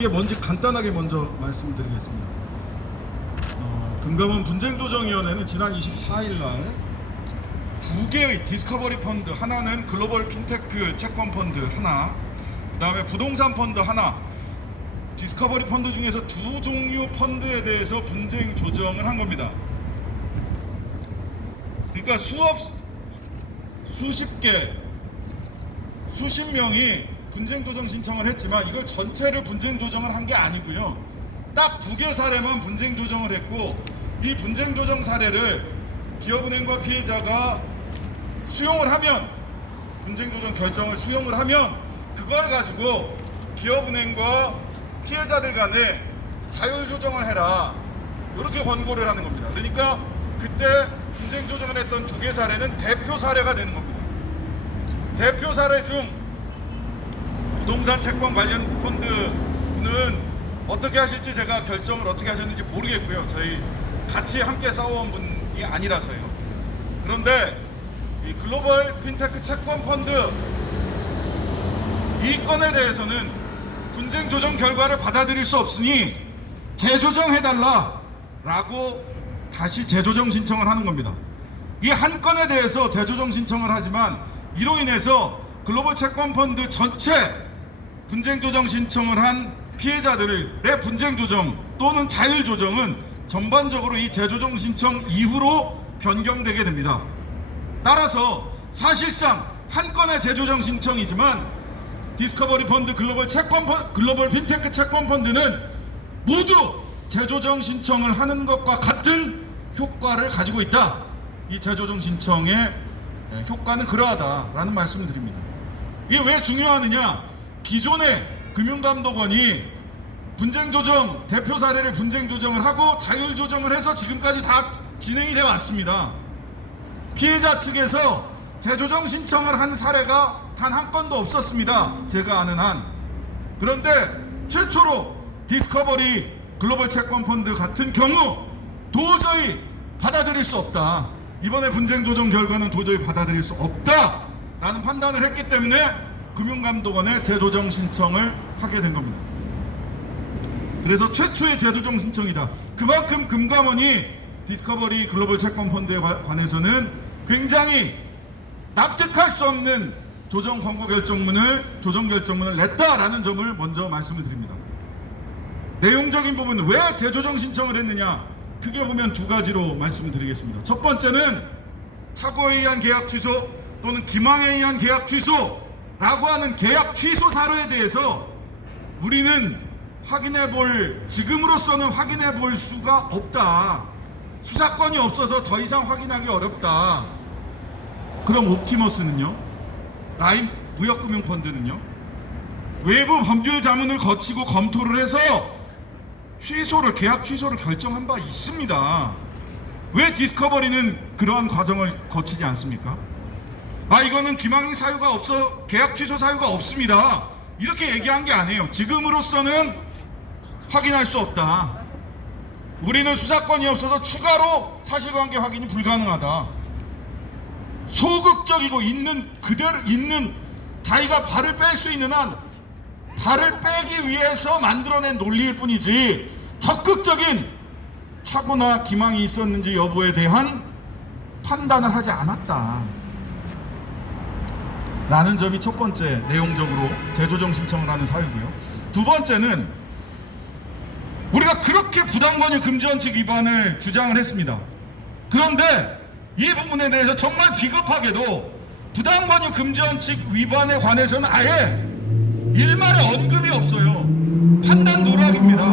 이게 뭔지 간단하게 먼저 말씀드리겠습니다. 금감원 분쟁조정위원회는 지난 24일 날 두 개의 디스커버리 펀드, 하나는 글로벌 핀테크 채권 펀드 하나, 그 다음에 부동산 펀드 하나, 디스커버리 펀드 중에서 두 종류 펀드에 대해서 분쟁 조정을 한 겁니다. 그러니까 수십 개, 수십 명이 분쟁 조정 신청을 했지만 이걸 전체를 분쟁 조정을 한 게 아니고요. 딱 두 개 사례만 분쟁 조정을 했고, 이 분쟁 조정 사례를 기업은행과 피해자가 수용을 하면, 분쟁 조정 결정을 수용을 하면 그걸 가지고 기업은행과 피해자들 간에 자율 조정을 해라, 이렇게 권고를 하는 겁니다. 그러니까 그때 분쟁 조정을 했던 두 개 사례는 대표 사례가 되는 겁니다. 대표 사례 중 부동산 채권 관련 펀드는 어떻게 하실지 제가 결정을 어떻게 하셨는지 모르겠고요. 저희 같이 함께 싸워온 분이 아니라서요. 그런데 이 글로벌 핀테크 채권 펀드 이 건에 대해서는 분쟁 조정 결과를 받아들일 수 없으니 재조정해달라 라고 다시 재조정 신청을 하는 겁니다. 이 한 건에 대해서 재조정 신청을 하지만 이로 인해서 글로벌 채권 펀드 전체 분쟁 조정 신청을 한 피해자들의 분쟁 조정 또는 자율 조정은 전반적으로 이 재조정 신청 이후로 변경되게 됩니다. 따라서 사실상 한 건의 재조정 신청이지만 디스커버리 펀드, 글로벌 핀테크 채권 펀드는 모두 재조정 신청을 하는 것과 같은 효과를 가지고 있다. 이 재조정 신청의 효과는 그러하다라는 말씀을 드립니다. 이게 왜 중요하느냐? 기존의 금융감독원이 분쟁조정, 대표 사례를 분쟁조정을 하고 자율조정을 해서 지금까지 다 진행이 되어 왔습니다. 피해자 측에서 재조정 신청을 한 사례가 단 한 건도 없었습니다. 제가 아는 한. 그런데 최초로 디스커버리 글로벌 채권 펀드 같은 경우 도저히 받아들일 수 없다. 이번에 분쟁조정 결과는 도저히 받아들일 수 없다라는 판단을 했기 때문에 금융감독원에 재조정 신청을 하게 된 겁니다. 그래서 최초의 재조정 신청이다. 그만큼 금감원이 디스커버리 글로벌 채권 펀드에 관해서는 굉장히 납득할 수 없는 조정 결정문을 냈다라는 점을 먼저 말씀을 드립니다. 내용적인 부분은 왜 재조정 신청을 했느냐? 크게 보면 두 가지로 말씀을 드리겠습니다. 첫 번째는 착오에 의한 계약 취소 또는 기망에 의한 계약 취소라고 하는 계약 취소 사례에 대해서 우리는 지금으로서는 확인해 볼 수가 없다. 수사권이 없어서 더 이상 확인하기 어렵다. 그럼 옵티머스는요? 라임 무역금융펀드는요? 외부 법률 자문을 거치고 검토를 해서 계약 취소를 결정한 바 있습니다. 왜 디스커버리는 그러한 과정을 거치지 않습니까? 이거는 기망 사유가 없어, 계약 취소 사유가 없습니다, 이렇게 얘기한 게 아니에요. 지금으로서는 확인할 수 없다. 우리는 수사권이 없어서 추가로 사실관계 확인이 불가능하다. 소극적이고 있는 자기가 발을 뺄 수 있는 한 발을 빼기 위해서 만들어낸 논리일 뿐이지 적극적인 착오나 기망이 있었는지 여부에 대한 판단을 하지 않았다 라는 점이 첫 번째 내용적으로 재조정 신청을 하는 사유고요. 두 번째는 우리가 그렇게 부당권유 금지원칙 위반을 주장을 했습니다. 그런데 이 부분에 대해서 정말 비겁하게도 부당권유 금지원칙 위반에 관해서는 아예 일말의 언급이 없어요. 판단 누락입니다.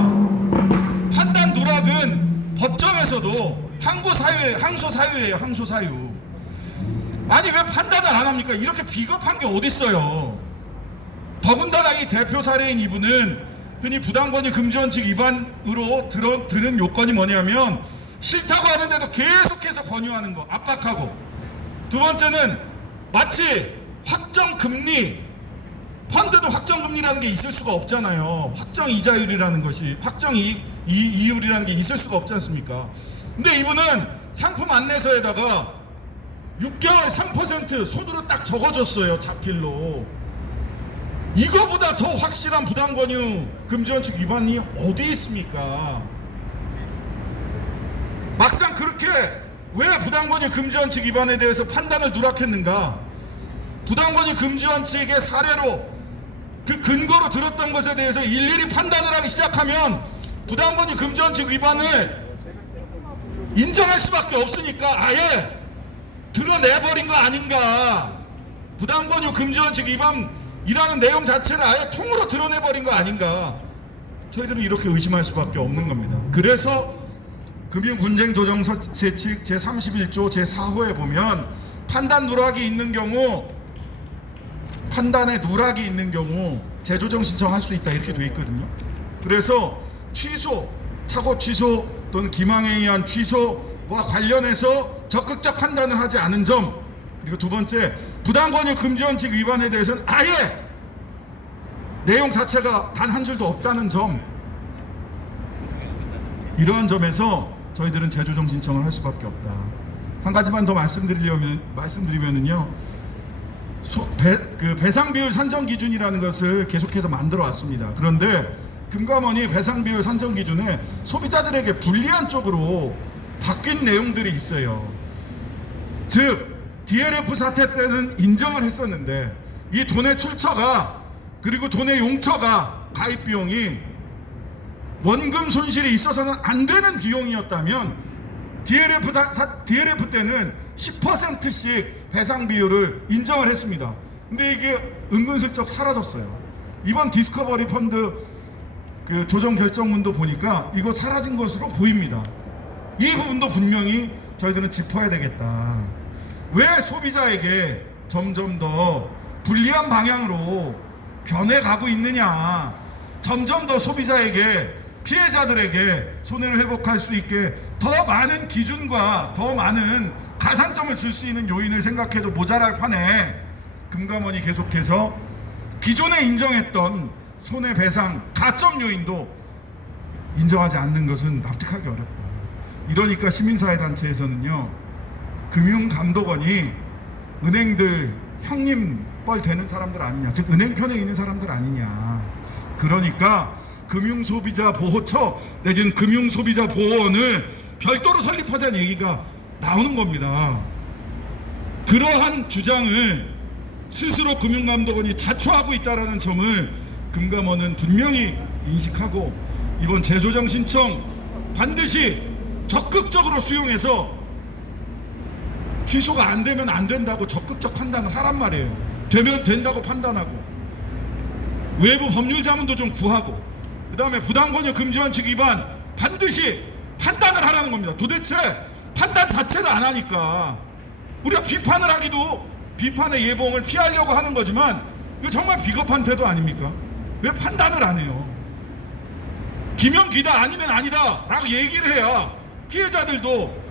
판단 누락은 법정에서도 항소 사유예요. 항소 사유. 아니 왜 판단을 안 합니까? 이렇게 비겁한 게 어딨어요. 더군다나 이 대표 사례인 이분은 흔히 부당권유 금지원칙 위반으로 드는 요건이 뭐냐면 싫다고 하는데도 계속해서 권유하는 거, 압박하고. 두 번째는 마치 확정금리, 펀드도 확정금리라는 게 있을 수가 없잖아요. 확정이자율이라는 것이, 확정이율이라는 게 있을 수가 없지 않습니까? 근데 이분은 상품 안내서에다가 6개월 3% 손으로 딱 적어줬어요. 자필로. 이거보다 더 확실한 부당권유 금지원칙 위반이 어디 있습니까? 막상 그렇게 왜 부당권유 금지원칙 위반에 대해서 판단을 누락했는가? 부당권유 금지원칙의 사례로 그 근거로 들었던 것에 대해서 일일이 판단을 하기 시작하면 부당권유 금지원칙 위반을 인정할 수밖에 없으니까 아예 드러내버린 거 아닌가. 부당권유 금지원칙 위반이라는 내용 자체를 아예 통으로 드러내버린 거 아닌가. 저희들은 이렇게 의심할 수밖에 없는 겁니다. 그래서 금융분쟁조정세칙 제31조 제4호에 보면 판단에 누락이 있는 경우 재조정 신청할 수 있다 이렇게 돼 있거든요. 그래서 취소, 착오 취소 또는 기망에 의한 취소와 관련해서 적극적 판단을 하지 않은 점, 그리고 두 번째 부당권유 금지원칙 위반에 대해서는 아예 내용 자체가 단 한 줄도 없다는 점, 이러한 점에서 저희들은 재조정 신청을 할 수밖에 없다. 한 가지만 더 말씀드리면은요, 배상 비율 산정 기준이라는 것을 계속해서 만들어 왔습니다. 그런데 금감원이 배상 비율 산정 기준에 소비자들에게 불리한 쪽으로 바뀐 내용들이 있어요. 즉 DLF 사태 때는 인정을 했었는데 이 돈의 출처가, 그리고 돈의 용처가, 가입 비용이 원금 손실이 있어서는 안 되는 비용이었다면 DLF 때는 10%씩 배상 비율을 인정을 했습니다. 근데 이게 은근슬쩍 사라졌어요. 이번 디스커버리 펀드 그 조정 결정문도 보니까 이거 사라진 것으로 보입니다. 이 부분도 분명히 저희들은 짚어야 되겠다. 왜 소비자에게 점점 더 불리한 방향으로 변해가고 있느냐. 점점 더 소비자에게, 피해자들에게 손해를 회복할 수 있게 더 많은 기준과 더 많은 가산점을 줄 수 있는 요인을 생각해도 모자랄 판에 금감원이 계속해서 기존에 인정했던 손해배상 가점 요인도 인정하지 않는 것은 납득하기 어렵다. 이러니까 시민사회단체에서는요, 금융감독원이 은행들 형님뻘 되는 사람들 아니냐, 즉 은행 편에 있는 사람들 아니냐. 그러니까 금융소비자보호처 내지는 금융소비자보호원을 별도로 설립하자는 얘기가 나오는 겁니다. 그러한 주장을 스스로 금융감독원이 자초하고 있다는 점을 금감원은 분명히 인식하고 이번 재조정 신청 반드시 적극적으로 수용해서 취소가 안 되면 안 된다고 적극적 판단을 하란 말이에요. 되면 된다고 판단하고 외부 법률 자문도 좀 구하고, 그 다음에 부당권유 금지원칙 위반 반드시 판단을 하라는 겁니다. 도대체 판단 자체를 안 하니까 우리가 비판을 하기도 비판의 예봉을 피하려고 하는 거지만 이거 정말 비겁한 태도 아닙니까? 왜 판단을 안 해요? 기면 기다 아니면 아니다 라고 얘기를 해야 피해자들도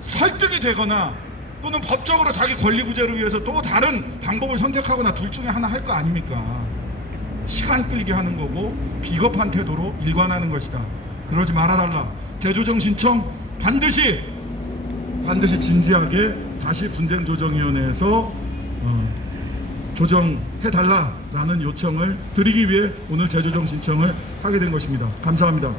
설득이 되거나 또는 법적으로 자기 권리 구제를 위해서 또 다른 방법을 선택하거나 둘 중에 하나 할 거 아닙니까? 시간 끌게 하는 거고 비겁한 태도로 일관하는 것이다. 그러지 말아달라. 재조정 신청 반드시 진지하게 다시 분쟁조정위원회에서 조정해달라라는 요청을 드리기 위해 오늘 재조정 신청을 하게 된 것입니다. 감사합니다.